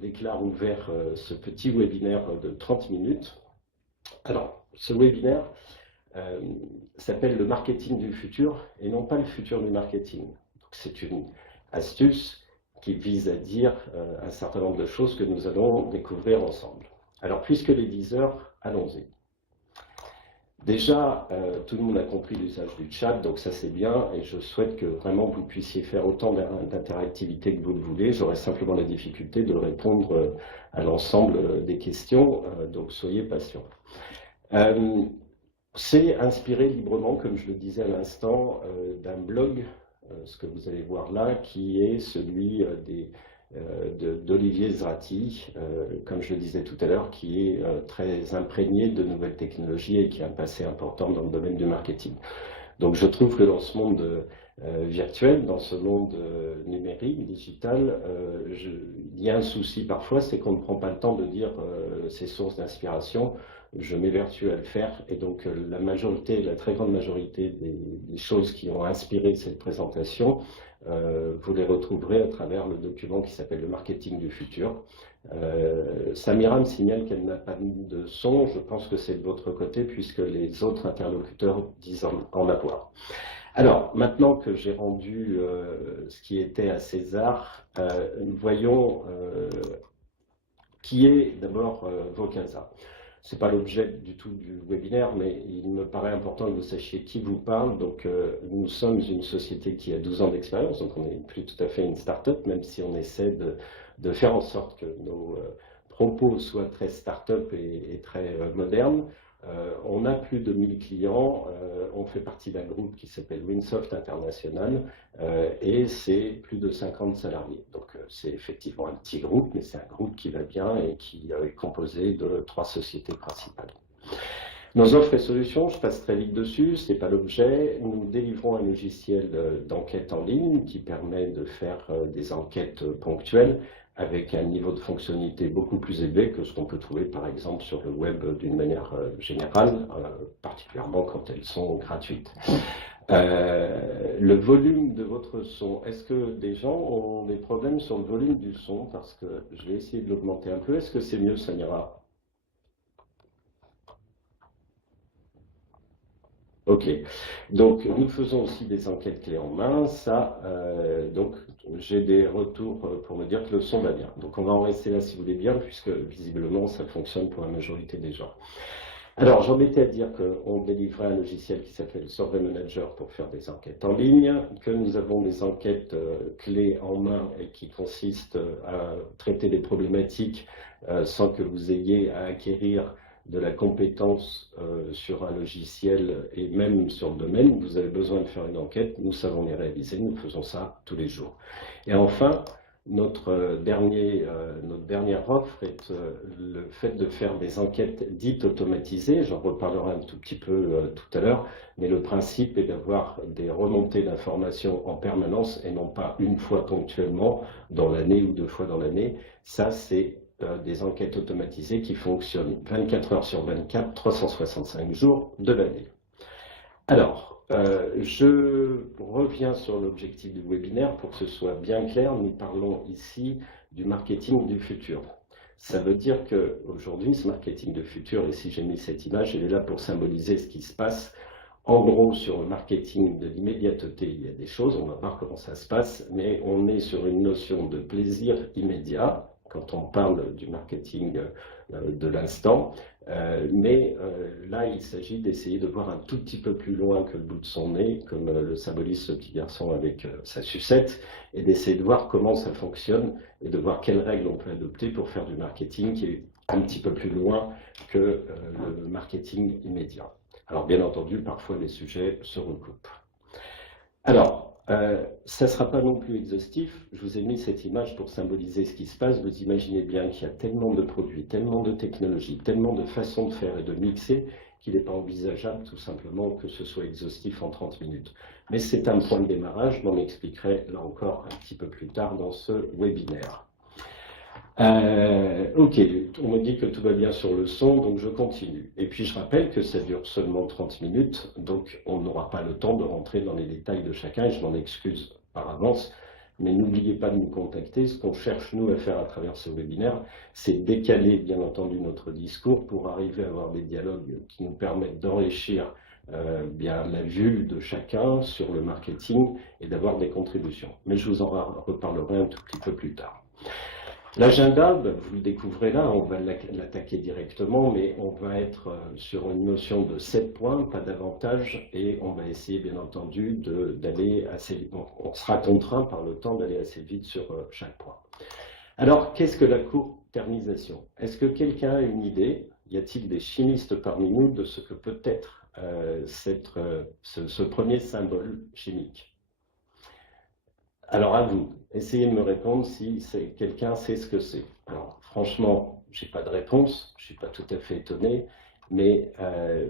déclare ouvert ce petit webinaire de 30 minutes. Alors, ce webinaire s'appelle le marketing du futur et non pas le futur du marketing. C'est une astuce qui vise à dire un certain nombre de choses que nous allons découvrir ensemble. Alors, puisque les 10 heures, allons-y. Déjà, tout le monde a compris l'usage du chat, donc ça c'est bien, et je souhaite que vraiment vous puissiez faire autant d'interactivité que vous le voulez. J'aurai simplement la difficulté de répondre à l'ensemble des questions, donc soyez patients. C'est inspiré librement, comme je le disais à l'instant, d'un blog, ce que vous allez voir là, qui est celui d'Olivier Zrati, comme je le disais tout à l'heure, qui est très imprégné de nouvelles technologies et qui a un passé important dans le domaine du marketing. Donc je trouve que dans ce monde virtuel, dans ce monde numérique, digital, il y a un souci parfois, c'est qu'on ne prend pas le temps de dire ses sources d'inspiration. Je m'évertue à le faire, et donc la très grande majorité des choses qui ont inspiré cette présentation, vous les retrouverez à travers le document qui s'appelle le marketing du futur. Samira me signale qu'elle n'a pas mis de son, je pense que c'est de votre côté puisque les autres interlocuteurs disent en avoir. Alors, maintenant que j'ai rendu ce qui était à César, voyons qui est d'abord Vocasa. Ce n'est pas l'objet du tout du webinaire, mais il me paraît important que vous sachiez qui vous parle. Donc, nous sommes une société qui a 12 ans d'expérience, donc on n'est plus tout à fait une start-up, même si on essaie de faire en sorte que nos propos soient très start-up et très modernes. On a plus de 1000 clients, on fait partie d'un groupe qui s'appelle Winsoft International et c'est plus de 50 salariés. Donc c'est effectivement un petit groupe, mais c'est un groupe qui va bien et qui est composé de 3 sociétés principales. Nos offres et solutions, je passe très vite dessus, ce n'est pas l'objet. Nous délivrons un logiciel d'enquête en ligne qui permet de faire des enquêtes ponctuelles avec un niveau de fonctionnalité beaucoup plus élevé que ce qu'on peut trouver par exemple sur le web d'une manière générale, particulièrement quand elles sont gratuites. Le volume de votre son, est-ce que des gens ont des problèmes sur le volume du son? Parce que je vais essayer de l'augmenter un peu. Est-ce que c'est mieux, Samira? Ok, donc nous faisons aussi des enquêtes clés en main, donc j'ai des retours pour me dire que le son va bien. Donc on va en rester là si vous voulez bien, puisque visiblement ça fonctionne pour la majorité des gens. Alors j'en étais à dire qu'on délivrait un logiciel qui s'appelle Survey Manager pour faire des enquêtes en ligne, que nous avons des enquêtes clés en main et qui consistent à traiter des problématiques sans que vous ayez à acquérir de la compétence sur un logiciel et même sur le domaine. Vous avez besoin de faire une enquête, nous savons les réaliser, nous faisons ça tous les jours. Et enfin, notre dernière offre est le fait de faire des enquêtes dites automatisées. J'en reparlerai un tout petit peu tout à l'heure, mais le principe est d'avoir des remontées d'informations en permanence et non pas une fois ponctuellement dans l'année ou 2 fois dans l'année. Ça, c'est des enquêtes automatisées qui fonctionnent 24 heures sur 24, 365 jours de l'année. Alors, je reviens sur l'objectif du webinaire pour que ce soit bien clair. Nous parlons ici du marketing du futur. Ça veut dire qu'aujourd'hui, ce marketing du futur, et si j'ai mis cette image, elle est là pour symboliser ce qui se passe. En gros, sur le marketing de l'immédiateté, il y a des choses, on va voir comment ça se passe, mais on est sur une notion de plaisir immédiat quand on parle du marketing de l'instant. Là, il s'agit d'essayer de voir un tout petit peu plus loin que le bout de son nez, comme le symbolise ce petit garçon avec sa sucette, et d'essayer de voir comment ça fonctionne et de voir quelles règles on peut adopter pour faire du marketing qui est un petit peu plus loin que le marketing immédiat. Alors, bien entendu, parfois les sujets se recoupent. Alors, ça ne sera pas non plus exhaustif. Je vous ai mis cette image pour symboliser ce qui se passe. Vous imaginez bien qu'il y a tellement de produits, tellement de technologies, tellement de façons de faire et de mixer qu'il n'est pas envisageable tout simplement que ce soit exhaustif en 30 minutes. Mais c'est un point de démarrage, je m'en expliquerai là encore un petit peu plus tard dans ce webinaire. Ok, on me dit que tout va bien sur le son, donc je continue. Et puis je rappelle que ça dure seulement 30 minutes, donc on n'aura pas le temps de rentrer dans les détails de chacun, et je m'en excuse par avance. mais n'oubliez pas de nous contacter. Ce qu'on cherche, nous, à faire à travers ce webinaire, c'est décaler, bien entendu, notre discours pour arriver à avoir des dialogues qui nous permettent d'enrichir bien la vue de chacun sur le marketing et d'avoir des contributions. Mais je vous en reparlerai un tout petit peu plus tard. L'agenda, vous le découvrez là, on va l'attaquer directement, mais on va être sur une notion de 7 points, pas davantage, et on va essayer bien entendu d'aller assez vite. On sera contraint par le temps d'aller assez vite sur chaque point. Alors, qu'est-ce que la court-termisation? Est-ce que quelqu'un a une idée? Y a-t-il des chimistes parmi nous de ce que peut être ce premier symbole chimique? Alors à vous, essayez de me répondre si quelqu'un sait ce que c'est. Alors franchement, je n'ai pas de réponse, je ne suis pas tout à fait étonné, mais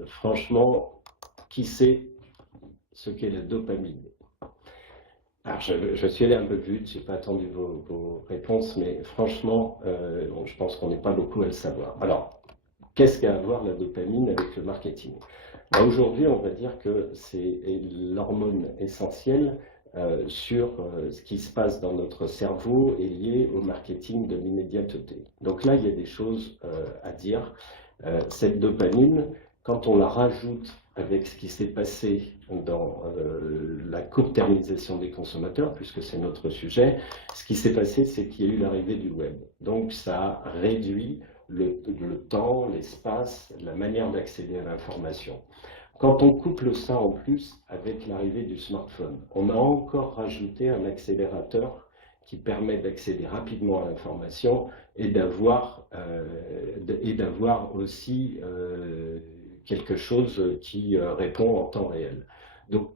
franchement, qui sait ce qu'est la dopamine? Alors je suis allé un peu vite, je n'ai pas attendu vos réponses, mais franchement, bon, je pense qu'on n'est pas beaucoup à le savoir. Alors, qu'est-ce qu'a à voir la dopamine avec le marketing? Aujourd'hui, on va dire que c'est l'hormone essentielle sur ce qui se passe dans notre cerveau est lié au marketing de l'immédiateté. Donc là, il y a des choses à dire. Cette dopamine, quand on la rajoute avec ce qui s'est passé dans la court-termisation des consommateurs, puisque c'est notre sujet, ce qui s'est passé, c'est qu'il y a eu l'arrivée du web. Donc ça réduit le temps, l'espace, la manière d'accéder à l'information. Quand on couple ça en plus avec l'arrivée du smartphone, on a encore rajouté un accélérateur qui permet d'accéder rapidement à l'information et d'avoir aussi quelque chose qui répond en temps réel. Donc,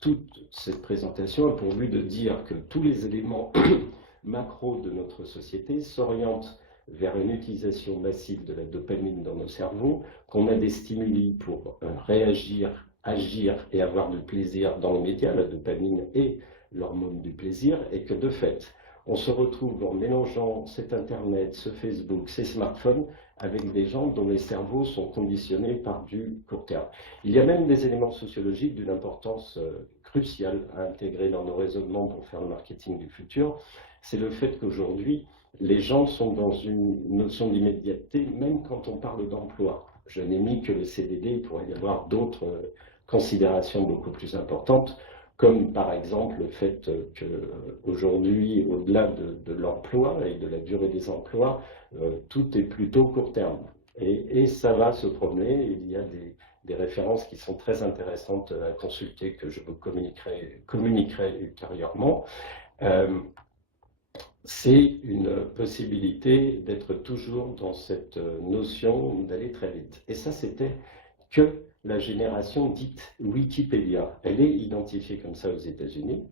toute cette présentation a pour but de dire que tous les éléments macro de notre société s'orientent vers une utilisation massive de la dopamine dans nos cerveaux, qu'on a des stimuli pour réagir, agir et avoir du plaisir dans les médias, la dopamine est l'hormone du plaisir, et que de fait, on se retrouve en mélangeant cet Internet, ce Facebook, ces smartphones, avec des gens dont les cerveaux sont conditionnés par du court terme. Il y a même des éléments sociologiques d'une importance cruciale à intégrer dans nos raisonnements pour faire le marketing du futur. C'est le fait qu'aujourd'hui, les gens sont dans une notion d'immédiateté, même quand on parle d'emploi. Je n'ai mis que le CDD, il pourrait y avoir d'autres considérations beaucoup plus importantes, comme par exemple le fait qu'aujourd'hui, au-delà de l'emploi et de la durée des emplois, tout est plutôt court terme. Et ça va se promener, il y a des références qui sont très intéressantes à consulter, que je vous communiquerai ultérieurement. C'est une possibilité d'être toujours dans cette notion d'aller très vite. Et ça, c'était que la génération dite Wikipédia. Elle est identifiée comme ça aux États-Unis.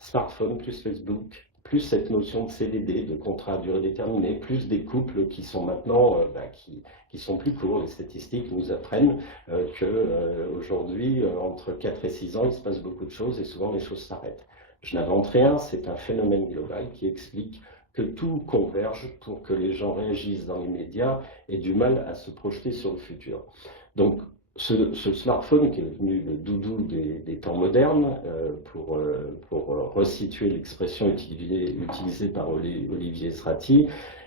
Smartphone plus Facebook, plus cette notion de CDD, de contrat à durée déterminée, plus des couples qui sont maintenant qui sont plus courts. Les statistiques nous apprennent qu'aujourd'hui, entre 4 et 6 ans, il se passe beaucoup de choses et souvent les choses s'arrêtent. Je n'invente rien, c'est un phénomène global qui explique que tout converge pour que les gens réagissent dans les médias et du mal à se projeter sur le futur. Donc, ce smartphone qui est devenu le doudou des temps modernes, pour resituer l'expression utilisée par Olivier Srati,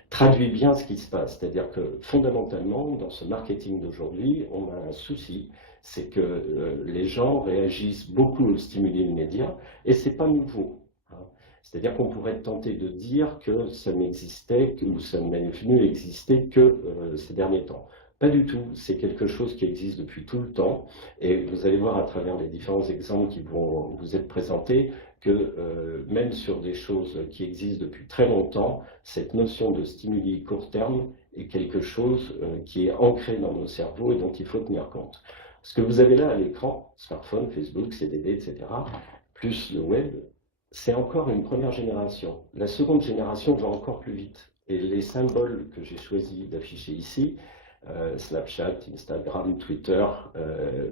traduit bien ce qui se passe. C'est-à-dire que fondamentalement, dans ce marketing d'aujourd'hui, on a un souci, c'est que les gens réagissent beaucoup aux stimuli immédiats et ce n'est pas nouveau. Hein. C'est-à-dire qu'on pourrait être tenté de dire que ça n'existait ou ça n'est venu exister que ces derniers temps. Pas du tout, c'est quelque chose qui existe depuis tout le temps et vous allez voir à travers les différents exemples qui vont vous être présentés que même sur des choses qui existent depuis très longtemps, cette notion de stimuli court terme est quelque chose qui est ancré dans nos cerveaux et dont il faut tenir compte. Ce que vous avez là à l'écran, smartphone, Facebook, CDD, etc., plus le web, c'est encore une première génération. La seconde génération va encore plus vite. Et les symboles que j'ai choisi d'afficher ici, Snapchat, Instagram, Twitter,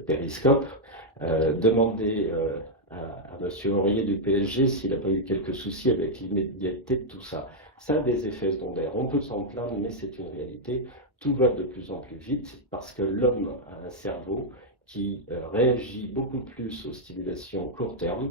Periscope, demandez à M. Aurier du PSG s'il n'a pas eu quelques soucis avec l'immédiateté de tout ça. Ça a des effets secondaires. On peut s'en plaindre, mais c'est une réalité. Tout va de plus en plus vite parce que l'homme a un cerveau qui réagit beaucoup plus aux stimulations court terme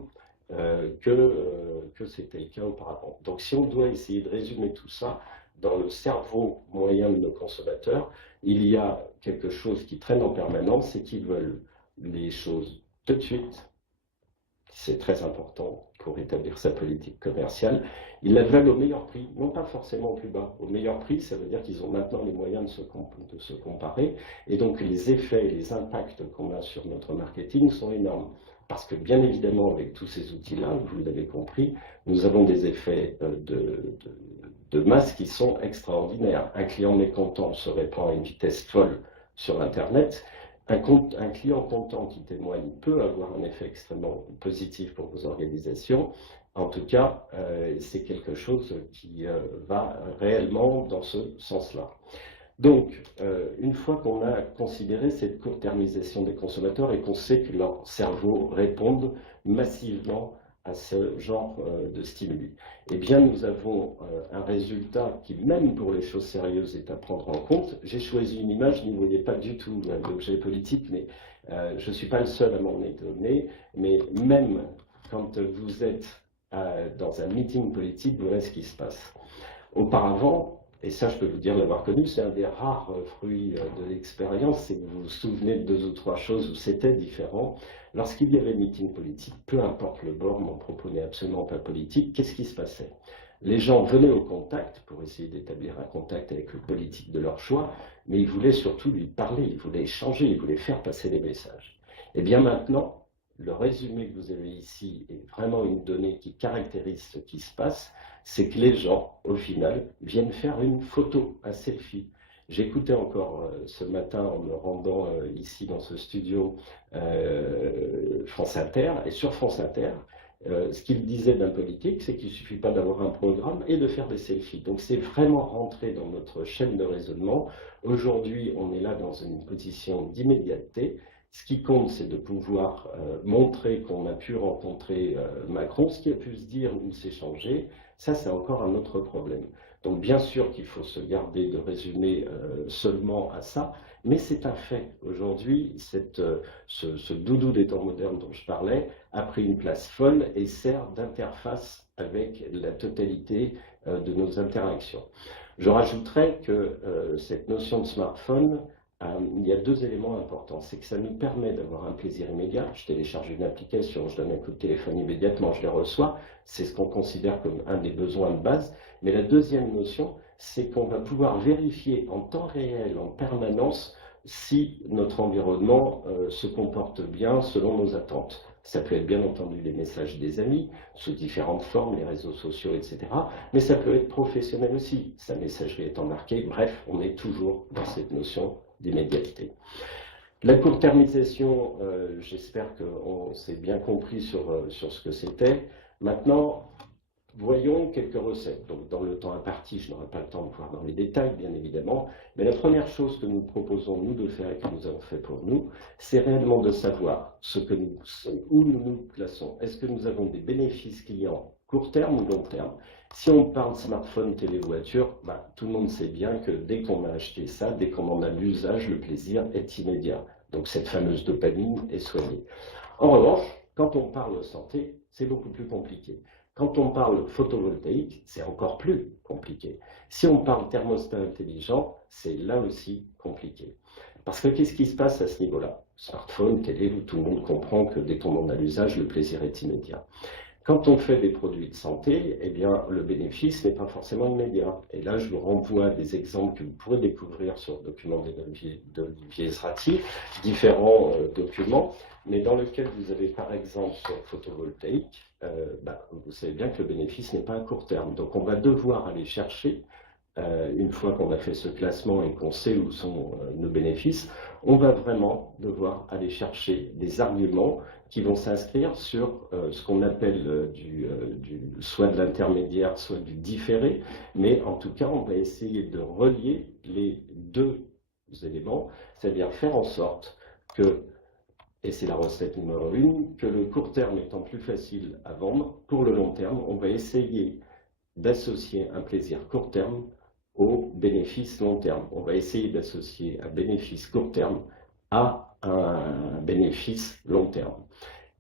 que c'était le cas auparavant. Donc si on doit essayer de résumer tout ça dans le cerveau moyen de nos consommateurs, il y a quelque chose qui traîne en permanence et qui veulent les choses tout de suite. C'est très important pour établir sa politique commerciale. Ils la veulent au meilleur prix, non pas forcément au plus bas. Au meilleur prix, ça veut dire qu'ils ont maintenant les moyens de se comparer. Et donc les effets et les impacts qu'on a sur notre marketing sont énormes. Parce que bien évidemment, avec tous ces outils-là, vous l'avez compris, nous avons des effets de masse qui sont extraordinaires. Un client mécontent se répand à une vitesse folle sur Internet. Un client content qui témoigne peut avoir un effet extrêmement positif pour vos organisations. En tout cas, c'est quelque chose qui va réellement dans ce sens-là. Donc, une fois qu'on a considéré cette court-termisation des consommateurs et qu'on sait que leurs cerveaux répondent massivement à ce genre de stimuli, eh bien, nous avons un résultat qui, même pour les choses sérieuses, est à prendre en compte. J'ai choisi une image, n'y voyez pas du tout l'objet politique, mais je ne suis pas le seul à m'en étonner, mais même quand vous êtes dans un meeting politique, voilà ce qui se passe. Auparavant, et ça je peux vous dire l'avoir connu, c'est un des rares fruits de l'expérience, c'est que vous vous souvenez de 2 ou 3 choses où c'était différent. Lorsqu'il y avait meeting politique, peu importe le bord, mon propos n'est absolument pas politique, qu'est-ce qui se passait? Les gens venaient au contact pour essayer d'établir un contact avec le politique de leur choix, mais ils voulaient surtout lui parler, ils voulaient échanger, ils voulaient faire passer des messages. Et bien maintenant, le résumé que vous avez ici est vraiment une donnée qui caractérise ce qui se passe, c'est que les gens, au final, viennent faire une photo, un selfie. J'écoutais encore ce matin en me rendant ici dans ce studio France Inter, et sur France Inter, ce qu'il disait d'un politique, c'est qu'il ne suffit pas d'avoir un programme et de faire des selfies. Donc c'est vraiment rentré dans notre chaîne de raisonnement. Aujourd'hui, on est là dans une position d'immédiateté. Ce qui compte, c'est de pouvoir montrer qu'on a pu rencontrer Macron, ce qui a pu se dire ou s'échanger. Ça, c'est encore un autre problème. Donc, bien sûr qu'il faut se garder de résumer seulement à ça, mais c'est un fait. Aujourd'hui, ce doudou des temps modernes dont je parlais a pris une place folle et sert d'interface avec la totalité de nos interactions. Je rajouterais que cette notion de smartphone, il y a 2 éléments importants. C'est que ça nous permet d'avoir un plaisir immédiat. Je télécharge une application, je donne un coup de téléphone immédiatement, je les reçois. C'est ce qu'on considère comme un des besoins de base. Mais la deuxième notion, c'est qu'on va pouvoir vérifier en temps réel, en permanence, si notre environnement se comporte bien selon nos attentes. Ça peut être bien entendu les messages des amis, sous différentes formes, les réseaux sociaux, etc. Mais ça peut être professionnel aussi. Sa messagerie est embarquée. Bref, on est toujours dans cette notion d'immédiateté. La court-termisation, j'espère qu'on s'est bien compris sur ce que c'était. Maintenant, voyons quelques recettes. Donc, dans le temps imparti, je n'aurai pas le temps de voir dans les détails, bien évidemment. Mais la première chose que nous proposons, nous, de faire et que nous avons fait pour nous, c'est réellement de savoir où nous nous plaçons. Est-ce que nous avons des bénéfices clients court terme ou long terme? Si on parle smartphone, télé, voiture, tout le monde sait bien que dès qu'on a acheté ça, dès qu'on en a l'usage, le plaisir est immédiat. Donc, cette fameuse dopamine est soignée. En revanche, quand on parle santé, c'est beaucoup plus compliqué. Quand on parle photovoltaïque, c'est encore plus compliqué. Si on parle thermostat intelligent, c'est là aussi compliqué. Parce que qu'est-ce qui se passe à ce niveau-là? Smartphone, télé, tout le monde comprend que dès qu'on en a l'usage, le plaisir est immédiat. Quand on fait des produits de santé, eh bien, le bénéfice n'est pas forcément immédiat. Et là, je vous renvoie à des exemples que vous pourrez découvrir sur le document d'Olivier Zrati, différents documents, mais dans lequel vous avez par exemple sur le photovoltaïque, vous savez bien que le bénéfice n'est pas à court terme. Donc on va devoir aller chercher, une fois qu'on a fait ce classement et qu'on sait où sont nos bénéfices, on va vraiment devoir aller chercher des arguments qui vont s'inscrire sur ce qu'on appelle soit de l'intermédiaire, soit du différé, mais en tout cas, on va essayer de relier les 2 éléments, c'est-à-dire faire en sorte que, et c'est la recette numéro 1, que le court terme étant plus facile à vendre, pour le long terme, on va essayer d'associer un plaisir court terme au bénéfice long terme. On va essayer d'associer un bénéfice court terme à un bénéfice long terme.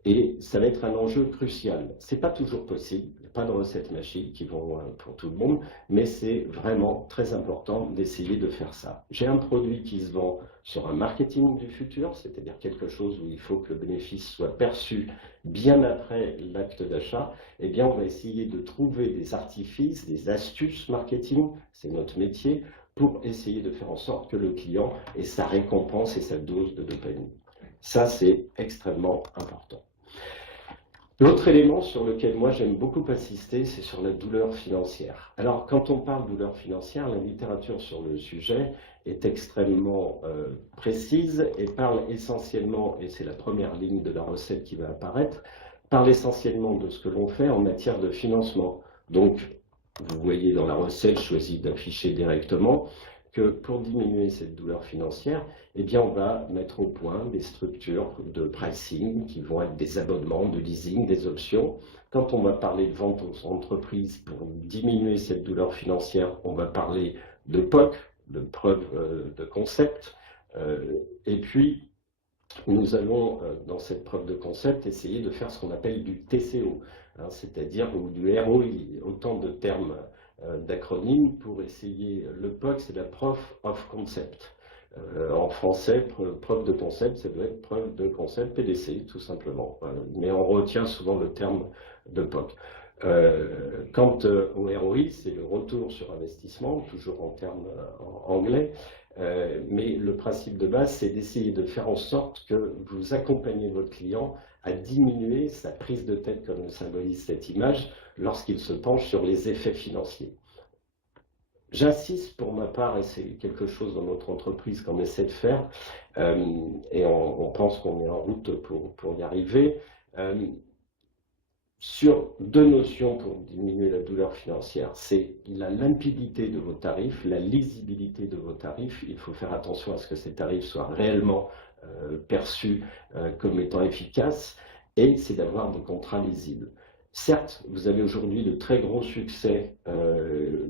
Et ça va être un enjeu crucial. Ce n'est pas toujours possible, il n'y a pas de recettes magiques qui vont pour tout le monde, mais c'est vraiment très important d'essayer de faire ça. J'ai un produit qui se vend sur un marketing du futur, c'est-à-dire quelque chose où il faut que le bénéfice soit perçu bien après l'acte d'achat. Eh bien, on va essayer de trouver des artifices, des astuces marketing, c'est notre métier, pour essayer de faire en sorte que le client ait sa récompense et sa dose de dopamine. Ça, c'est extrêmement important. L'autre élément sur lequel moi j'aime beaucoup insister, c'est sur la douleur financière. Alors quand on parle de douleur financière, la littérature sur le sujet est extrêmement précise et parle essentiellement, et c'est la première ligne de la recette qui va apparaître, parle essentiellement de ce que l'on fait en matière de financement. Donc, vous voyez dans la recette, je choisis d'afficher directement que pour diminuer cette douleur financière, eh bien, on va mettre au point des structures de pricing qui vont être des abonnements, de leasing, des options. Quand on va parler de vente aux entreprises pour diminuer cette douleur financière, on va parler de POC, de preuve de concept. Et puis, nous allons, dans cette preuve de concept, essayer de faire ce qu'on appelle du TCO, hein, c'est-à-dire ou du ROI, autant de termes d'acronymes pour essayer. Le POC, c'est la Proof of Concept. En français, preuve de concept, ça doit être preuve de concept, PDC, tout simplement. Mais on retient souvent le terme de POC. Quant au ROI, c'est le retour sur investissement, toujours en termes anglais. Mais le principe de base, c'est d'essayer de faire en sorte que vous accompagnez votre client à diminuer sa prise de tête, comme le symbolise cette image, lorsqu'il se penche sur les effets financiers. J'insiste pour ma part, et c'est quelque chose dans notre entreprise qu'on essaie de faire, et on pense qu'on est en route pour y arriver, sur deux notions pour diminuer la douleur financière. C'est la limpidité de vos tarifs, la lisibilité de vos tarifs. Il faut faire attention à ce que ces tarifs soient réellement perçus comme étant efficaces, et c'est d'avoir des contrats lisibles. Certes, vous avez aujourd'hui de très gros succès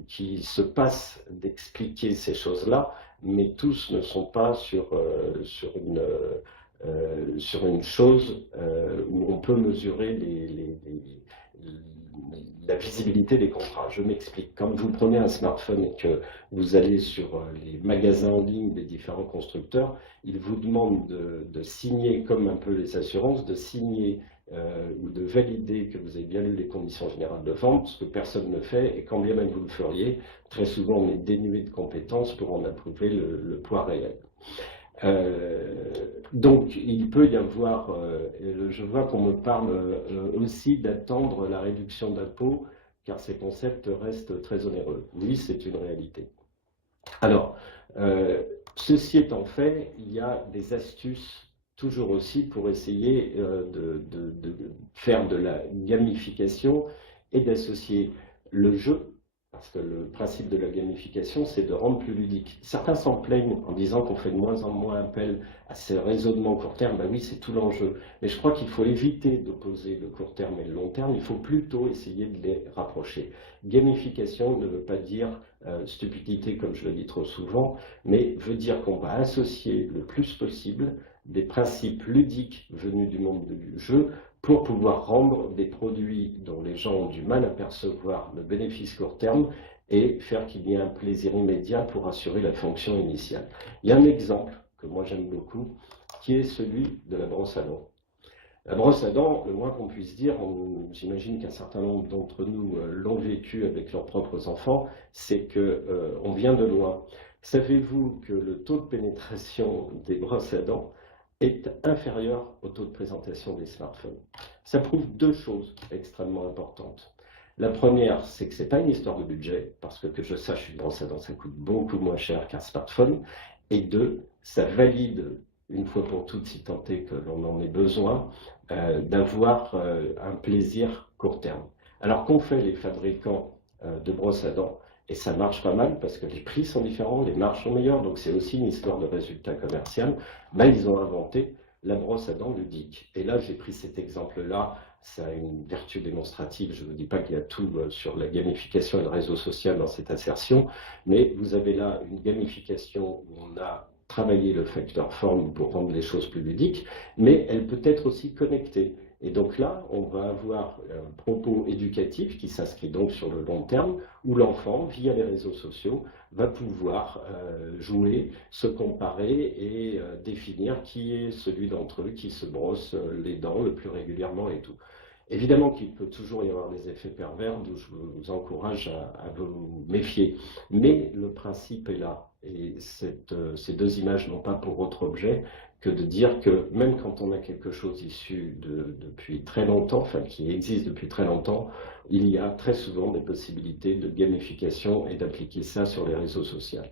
qui se passent d'expliquer ces choses-là, mais tous ne sont pas sur une chose où on peut mesurer la visibilité des contrats. Je m'explique. Quand vous prenez un smartphone et que vous allez sur les magasins en ligne des différents constructeurs, ils vous demandent de signer, comme un peu les assurances, de signer ou de valider que vous avez bien lu les conditions générales de vente, ce que personne ne fait, et quand bien même vous le feriez, très souvent on est dénué de compétences pour en approuver le poids réel. Donc, il peut y avoir, je vois qu'on me parle aussi d'attendre la réduction d'impôts, car ces concepts restent très onéreux. Oui, c'est une réalité. Alors, ceci étant fait, il y a des astuces toujours aussi pour essayer de faire de la gamification et d'associer le jeu, parce que le principe de la gamification, c'est de rendre plus ludique. Certains s'en plaignent en disant qu'on fait de moins en moins appel à ces raisonnements court terme. Ben oui, c'est tout l'enjeu. Mais je crois qu'il faut éviter d'opposer le court terme et le long terme. Il faut plutôt essayer de les rapprocher. Gamification ne veut pas dire stupidité, comme je le dis trop souvent, mais veut dire qu'on va associer le plus possible des principes ludiques venus du monde du jeu pour pouvoir rendre des produits dont les gens ont du mal à percevoir le bénéfice court terme et faire qu'il y ait un plaisir immédiat pour assurer la fonction initiale. Il y a un exemple que moi j'aime beaucoup, qui est celui de la brosse à dents. La brosse à dents, le moins qu'on puisse dire, j'imagine qu'un certain nombre d'entre nous l'ont vécu avec leurs propres enfants, c'est qu'on vient de loin. Savez-vous que le taux de pénétration des brosses à dents est inférieur au taux de présentation des smartphones? Ça prouve deux choses extrêmement importantes. La première, c'est que ce n'est pas une histoire de budget, parce que je sache, une brosse à dents, ça coûte beaucoup moins cher qu'un smartphone. Et deux, ça valide, une fois pour toutes, si tant est que l'on en ait besoin, d'avoir un plaisir court terme. Alors qu'ont fait les fabricants de brosses à dents? Et ça marche pas mal parce que les prix sont différents, les marges sont meilleures, donc c'est aussi une histoire de résultat commercial. Ben, ils ont inventé la brosse à dents ludique. Et là, j'ai pris cet exemple-là, ça a une vertu démonstrative, je ne vous dis pas qu'il y a tout sur la gamification et le réseau social dans cette assertion, mais vous avez là une gamification où on a travaillé le facteur forme pour rendre les choses plus ludiques, mais elle peut être aussi connectée. Et donc là, on va avoir un propos éducatif qui s'inscrit donc sur le long terme, où l'enfant, via les réseaux sociaux, va pouvoir jouer, se comparer et définir qui est celui d'entre eux qui se brosse les dents le plus régulièrement et tout. Évidemment qu'il peut toujours y avoir des effets pervers, d'où je vous encourage à vous méfier. Mais le principe est là. Et ces deux images n'ont pas pour autre objet que de dire que même quand on a quelque chose issu depuis très longtemps, enfin qui existe depuis très longtemps, il y a très souvent des possibilités de gamification et d'appliquer ça sur les réseaux sociaux.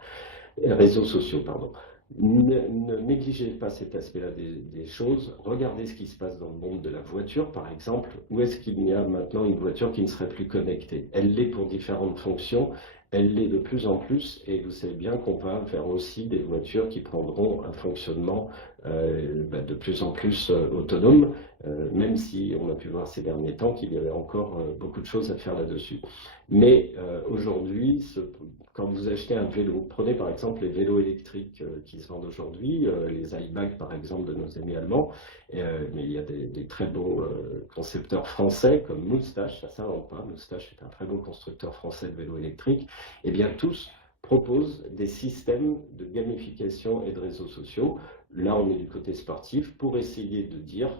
Pardon. Ne négligez pas cet aspect-là des choses. Regardez ce qui se passe dans le monde de la voiture, par exemple. Où est-ce qu'il y a maintenant une voiture qui ne serait plus connectée? Elle l'est pour différentes fonctions. Elle l'est de plus en plus. Et vous savez bien qu'on va vers aussi des voitures qui prendront un fonctionnement de plus en plus autonome, même si on a pu voir ces derniers temps qu'il y avait encore beaucoup de choses à faire là-dessus. Mais aujourd'hui, quand vous achetez un vélo, prenez par exemple les vélos électriques qui se vendent aujourd'hui, les iBag par exemple de nos amis allemands, mais il y a des très beaux concepteurs français comme Moustache, ça ne s'invente pas, Moustache est un très beau constructeur français de vélos électriques, et bien tous proposent des systèmes de gamification et de réseaux sociaux. Là, on est du côté sportif pour essayer de dire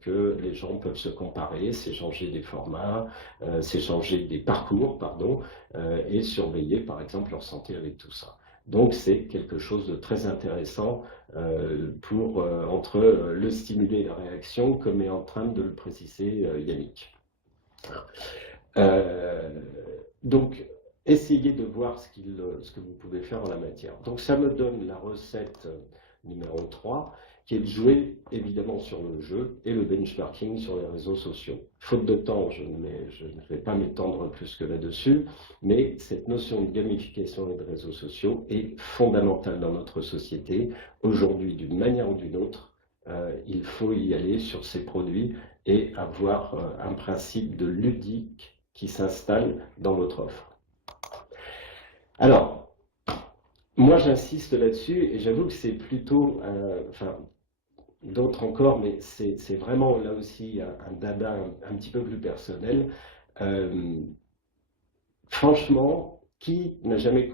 que les gens peuvent se comparer, s'échanger des formats, s'échanger des parcours, pardon, et surveiller, par exemple, leur santé avec tout ça. Donc, c'est quelque chose de très intéressant entre le stimuler et la réaction, comme est en train de le préciser Yannick. Donc, essayez de voir ce que vous pouvez faire en la matière. Donc, ça me donne la recette numéro 3, qui est de jouer évidemment sur le jeu et le benchmarking sur les réseaux sociaux. Faute de temps, je ne vais pas m'étendre plus que là-dessus, mais cette notion de gamification et de réseaux sociaux est fondamentale dans notre société. Aujourd'hui, d'une manière ou d'une autre, il faut y aller sur ces produits et avoir un principe de ludique qui s'installe dans votre offre. Alors, moi, j'insiste là-dessus et j'avoue que c'est plutôt, enfin, d'autres encore, mais c'est vraiment là aussi un dada un petit peu plus personnel. Franchement, qui n'a jamais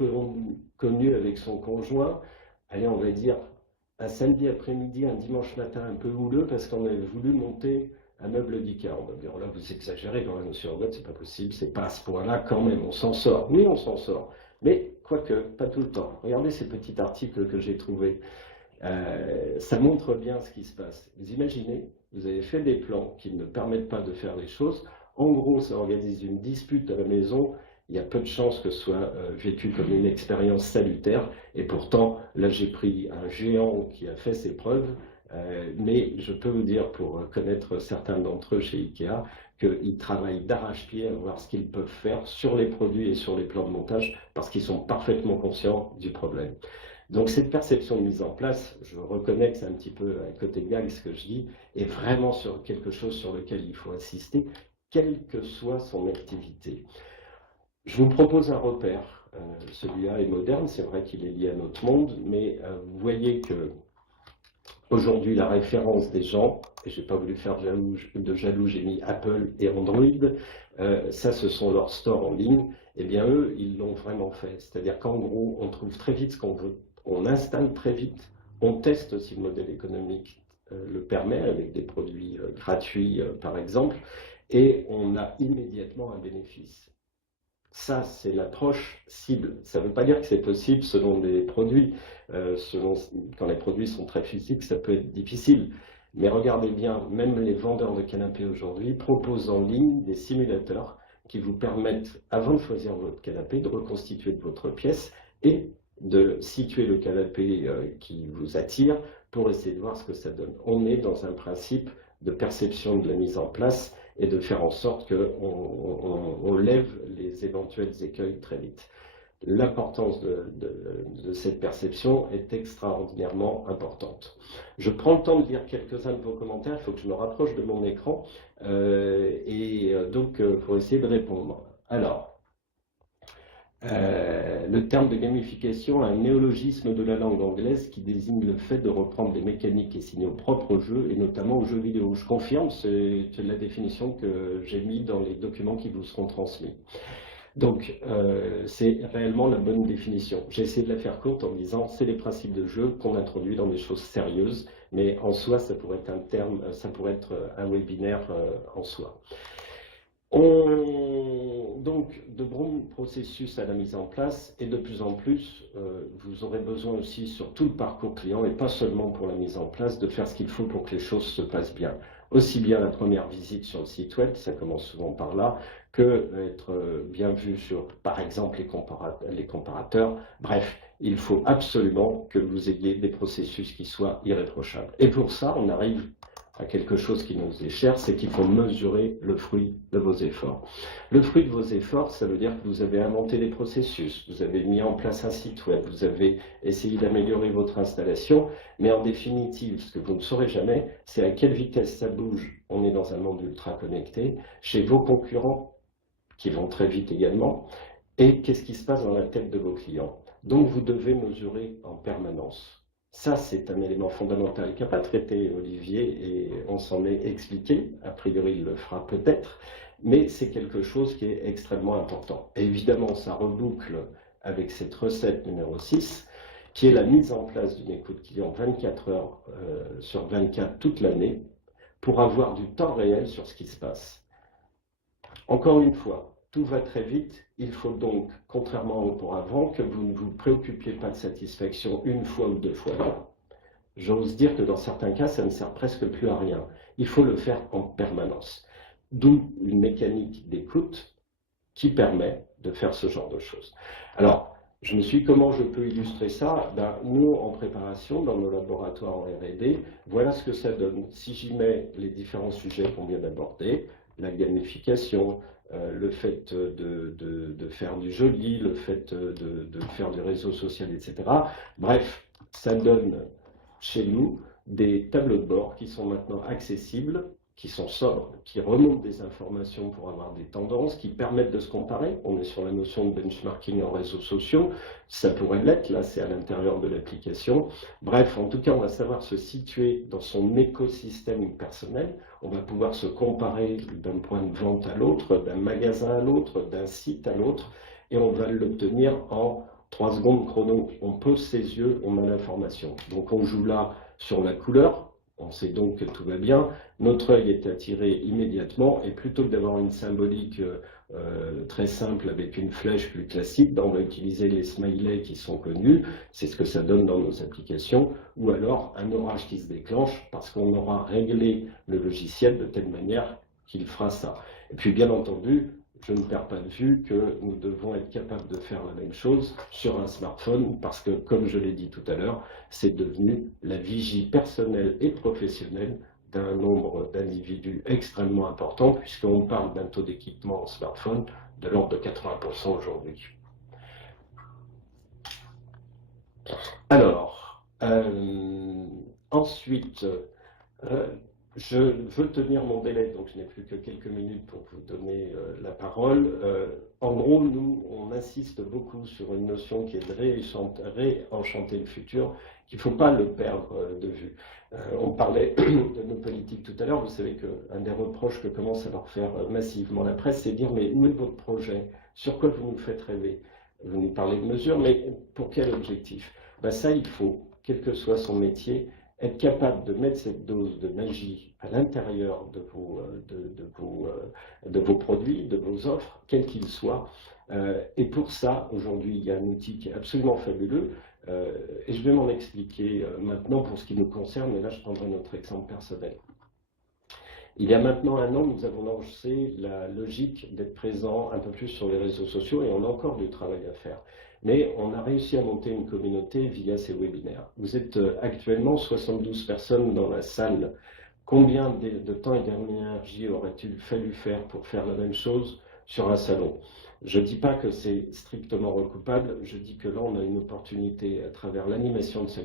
connu avec son conjoint, allez, on va dire, un samedi après-midi, un dimanche matin un peu houleux parce qu'on avait voulu monter un meuble d'IKEA. On va dire, là, vous exagérez quand même, monsieur Robert, c'est pas possible, c'est pas à ce point-là quand même, on s'en sort. Oui, on s'en sort. Mais quoique, pas tout le temps. Regardez ces petits articles que j'ai trouvés. Ça montre bien ce qui se passe. Vous imaginez, vous avez fait des plans qui ne permettent pas de faire les choses. En gros, ça organise une dispute à la maison. Il y a peu de chances que ce soit vécu comme une expérience salutaire. Et pourtant, là, j'ai pris un géant qui a fait ses preuves. Mais je peux vous dire, pour connaître certains d'entre eux chez Ikea, qu'ils travaillent d'arrache-pied à voir ce qu'ils peuvent faire sur les produits et sur les plans de montage parce qu'ils sont parfaitement conscients du problème. Donc cette perception de mise en place, je reconnais que c'est un petit peu un côté gag ce que je dis, est vraiment sur quelque chose sur lequel il faut insister, quelle que soit son activité. Je vous propose un repère. Celui-là est moderne, c'est vrai qu'il est lié à notre monde, mais vous voyez que aujourd'hui, la référence des gens, et je n'ai pas voulu faire de jaloux, j'ai mis Apple et Android, ça ce sont leurs stores en ligne, et bien eux, ils l'ont vraiment fait. C'est-à-dire qu'en gros, on trouve très vite ce qu'on veut, on installe très vite, on teste si le modèle économique le permet, avec des produits gratuits par exemple, et on a immédiatement un bénéfice. Ça, c'est l'approche cible. Ça ne veut pas dire que c'est possible selon des produits. Quand les produits sont très physiques, ça peut être difficile. Mais regardez bien, même les vendeurs de canapés aujourd'hui proposent en ligne des simulateurs qui vous permettent, avant de choisir votre canapé, de reconstituer votre pièce et de situer le canapé qui vous attire pour essayer de voir ce que ça donne. On est dans un principe de perception de la mise en place et de faire en sorte qu'on lève les éventuels écueils très vite. L'importance de cette perception est extraordinairement importante. Je prends le temps de lire quelques-uns de vos commentaires, il faut que je me rapproche de mon écran, donc pour essayer de répondre. Alors, Le terme de gamification a un néologisme de la langue anglaise qui désigne le fait de reprendre des mécaniques et signaux propres au jeu, et notamment aux jeux vidéo. Je confirme, c'est la définition que j'ai mise dans les documents qui vous seront transmis. Donc, c'est réellement la bonne définition. J'ai essayé de la faire courte en disant c'est les principes de jeu qu'on introduit dans des choses sérieuses, mais en soi, ça pourrait être un terme, ça pourrait être un webinaire en soi. Donc, de bons processus à la mise en place, et de plus en plus, vous aurez besoin aussi sur tout le parcours client, et pas seulement pour la mise en place, de faire ce qu'il faut pour que les choses se passent bien. Aussi bien la première visite sur le site web, ça commence souvent par là, que être bien vu sur, par exemple, les comparateurs. Bref, il faut absolument que vous ayez des processus qui soient irréprochables. Et pour ça, on arrive à quelque chose qui nous est cher, c'est qu'il faut mesurer le fruit de vos efforts. Le fruit de vos efforts, ça veut dire que vous avez inventé des processus, vous avez mis en place un site web, vous avez essayé d'améliorer votre installation, mais en définitive, ce que vous ne saurez jamais, c'est à quelle vitesse ça bouge. On est dans un monde ultra connecté, chez vos concurrents, qui vont très vite également, et qu'est-ce qui se passe dans la tête de vos clients. Donc vous devez mesurer en permanence. Ça, c'est un élément fondamental qu'a pas traité Olivier, et on s'en est expliqué. A priori, il le fera peut-être, mais c'est quelque chose qui est extrêmement important. Et évidemment, ça reboucle avec cette recette numéro 6, qui est la mise en place d'une écoute client 24 heures sur 24 toute l'année, pour avoir du temps réel sur ce qui se passe. Encore une fois, tout va très vite, il faut donc, contrairement à auparavant, que vous ne vous préoccupiez pas de satisfaction une fois ou deux fois. J'ose dire que dans certains cas, ça ne sert presque plus à rien. Il faut le faire en permanence. D'où une mécanique d'écoute qui permet de faire ce genre de choses. Alors, je me suis dit, comment je peux illustrer ça? Nous, en préparation, dans nos laboratoires en R&D, voilà ce que ça donne. Si j'y mets les différents sujets qu'on vient d'aborder, la gamification, le fait de faire du joli, le fait de faire du réseau social, etc. Bref, ça donne chez nous des tableaux de bord qui sont maintenant accessibles, qui sont sobres, qui remontent des informations pour avoir des tendances, qui permettent de se comparer. On est sur la notion de benchmarking en réseaux sociaux, ça pourrait l'être, là c'est à l'intérieur de l'application. Bref, en tout cas, on va savoir se situer dans son écosystème personnel, on va pouvoir se comparer d'un point de vente à l'autre, d'un magasin à l'autre, d'un site à l'autre, et on va l'obtenir en 3 secondes chrono. On pose ses yeux, on a l'information. Donc on joue là sur la couleur, on sait donc que tout va bien, notre œil est attiré immédiatement, et plutôt que d'avoir une symbolique très simple avec une flèche plus classique, on va utiliser les smileys qui sont connus, c'est ce que ça donne dans nos applications, ou alors un orage qui se déclenche parce qu'on aura réglé le logiciel de telle manière qu'il fera ça. Et puis bien entendu, je ne perds pas de vue que nous devons être capables de faire la même chose sur un smartphone parce que, comme je l'ai dit tout à l'heure, c'est devenu la vigie personnelle et professionnelle d'un nombre d'individus extrêmement important puisqu'on parle d'un taux d'équipement en smartphone de l'ordre de 80% aujourd'hui. Alors, ensuite, je veux tenir mon délai, donc je n'ai plus que quelques minutes pour vous donner la parole. En gros, nous, on insiste beaucoup sur une notion qui est de réenchanter le futur, qu'il ne faut pas le perdre de vue. On parlait de nos politiques tout à l'heure. Vous savez qu'un des reproches que commence à leur faire massivement la presse, c'est de dire, mais où est votre projet? Sur quoi vous nous faites rêver? Vous nous parlez de mesures, mais pour quel objectif? Ça, il faut, quel que soit son métier, être capable de mettre cette dose de magie à l'intérieur de vos produits, de vos offres, quels qu'ils soient. Et pour ça, aujourd'hui, il y a un outil qui est absolument fabuleux. Et je vais m'en expliquer maintenant pour ce qui nous concerne, mais là, je prendrai notre exemple personnel. Il y a maintenant 1 an, nous avons lancé la logique d'être présent un peu plus sur les réseaux sociaux et on a encore du travail à faire. Mais on a réussi à monter une communauté via ces webinaires. Vous êtes actuellement 72 personnes dans la salle. Combien de temps et d'énergie aurait-il fallu faire pour faire la même chose sur un salon? Je ne dis pas que c'est strictement recoupable, je dis que là, on a une opportunité à travers l'animation de sa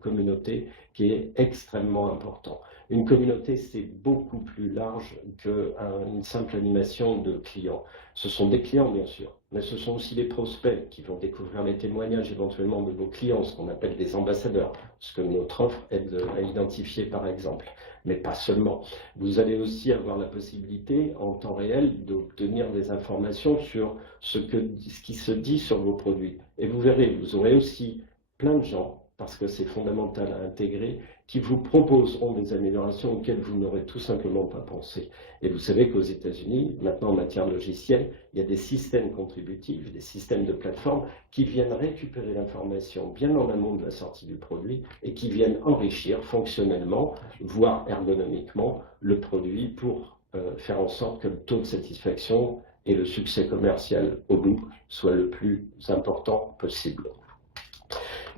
communauté qui est extrêmement importante. Une communauté, c'est beaucoup plus large qu'une simple animation de clients. Ce sont des clients, bien sûr, mais ce sont aussi des prospects qui vont découvrir les témoignages éventuellement de vos clients, ce qu'on appelle des ambassadeurs, ce que notre offre aide à identifier, par exemple. Mais pas seulement. Vous allez aussi avoir la possibilité, en temps réel, d'obtenir des informations sur ce qui se dit sur vos produits. Et vous verrez, vous aurez aussi plein de gens, parce que c'est fondamental à intégrer, qui vous proposeront des améliorations auxquelles vous n'aurez tout simplement pas pensé. Et vous savez qu'aux États-Unis, maintenant en matière logicielle, il y a des systèmes contributifs, des systèmes de plateforme qui viennent récupérer l'information bien en amont de la sortie du produit et qui viennent enrichir fonctionnellement, voire ergonomiquement, le produit pour faire en sorte que le taux de satisfaction et le succès commercial au bout soit le plus important possible.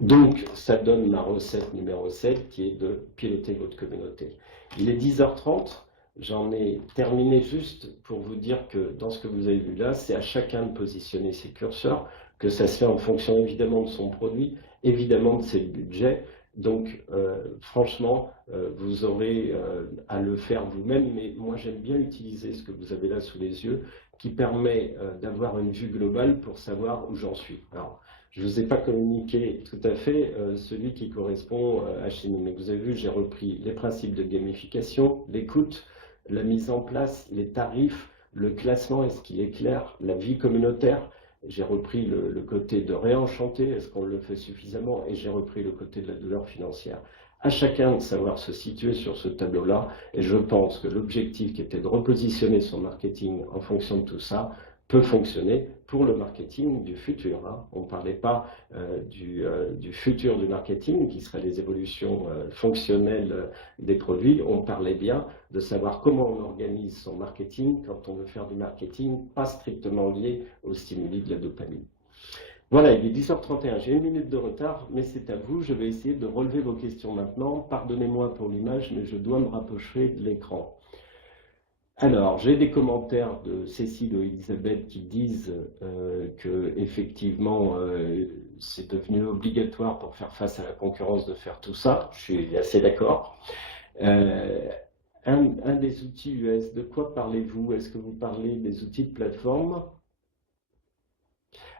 Donc, ça donne ma recette numéro 7 qui est de piloter votre communauté. Il est 10h30, j'en ai terminé juste pour vous dire que dans ce que vous avez vu là, c'est à chacun de positionner ses curseurs, que ça se fait en fonction évidemment de son produit, évidemment de ses budgets. Donc, franchement, vous aurez à le faire vous-même, mais moi j'aime bien utiliser ce que vous avez là sous les yeux, qui permet d'avoir une vue globale pour savoir où j'en suis. Alors, je ne vous ai pas communiqué tout à fait celui qui correspond à chez nous, mais vous avez vu, j'ai repris les principes de gamification, l'écoute, la mise en place, les tarifs, le classement, est-ce qu'il est clair, la vie communautaire. J'ai repris le côté de réenchanter, est-ce qu'on le fait suffisamment, et j'ai repris le côté de la douleur financière. À chacun de savoir se situer sur ce tableau-là, et je pense que l'objectif qui était de repositionner son marketing en fonction de tout ça peut fonctionner pour le marketing du futur. Hein. On ne parlait pas du futur du marketing, qui serait les évolutions fonctionnelles des produits. On parlait bien de savoir comment on organise son marketing quand on veut faire du marketing pas strictement lié au stimuli de la dopamine. Voilà, il est 10h31, j'ai 1 minute de retard, mais c'est à vous. Je vais essayer de relever vos questions maintenant. Pardonnez-moi pour l'image, mais je dois me rapprocher de l'écran. Alors, j'ai des commentaires de Cécile ou Elisabeth qui disent que effectivement c'est devenu obligatoire pour faire face à la concurrence de faire tout ça. Je suis assez d'accord. Un des outils US, de quoi parlez-vous? Est-ce que vous parlez des outils de plateforme?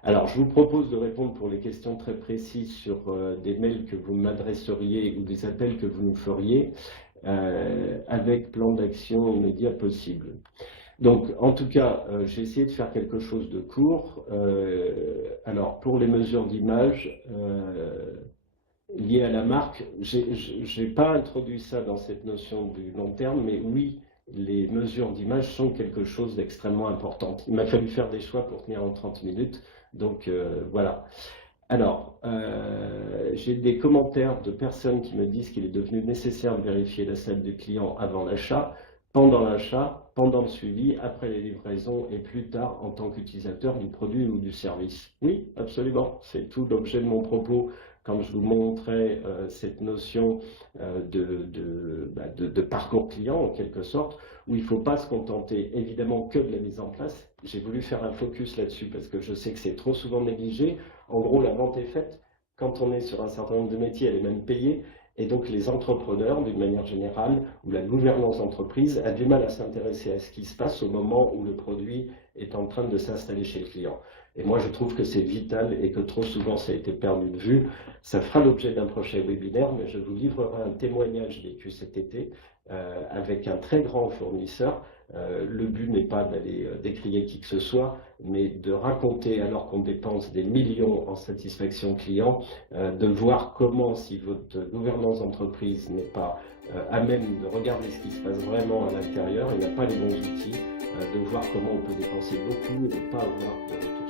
Alors, je vous propose de répondre pour les questions très précises sur des mails que vous m'adresseriez ou des appels que vous nous feriez. Avec plan d'action immédiat possible. Donc, en tout cas, j'ai essayé de faire quelque chose de court. Alors, pour les mesures d'image liées à la marque, je n'ai pas introduit ça dans cette notion du long terme, mais oui, les mesures d'image sont quelque chose d'extrêmement important. Il m'a fallu faire des choix pour tenir en 30 minutes, donc voilà. Alors, j'ai des commentaires de personnes qui me disent qu'il est devenu nécessaire de vérifier la salle du client avant l'achat, pendant le suivi, après les livraisons et plus tard en tant qu'utilisateur du produit ou du service. Oui, absolument, c'est tout l'objet de mon propos quand je vous montrais cette notion de parcours client en quelque sorte, où il ne faut pas se contenter évidemment que de la mise en place. J'ai voulu faire un focus là-dessus parce que je sais que c'est trop souvent négligé. En gros, la vente est faite. Quand on est sur un certain nombre de métiers, elle est même payée. Et donc, les entrepreneurs, d'une manière générale, ou la gouvernance d'entreprise, a du mal à s'intéresser à ce qui se passe au moment où le produit est en train de s'installer chez le client. Et moi, je trouve que c'est vital et que trop souvent, ça a été perdu de vue. Ça fera l'objet d'un prochain webinaire, mais je vous livrerai un témoignage vécu cet été avec un très grand fournisseur. Le but n'est pas d'aller décrier qui que ce soit, mais de raconter, alors qu'on dépense des millions en satisfaction client, de voir comment, si votre gouvernance d'entreprise n'est pas à même de regarder ce qui se passe vraiment à l'intérieur, il n'a pas les bons outils, de voir comment on peut dépenser beaucoup et ne pas avoir de retour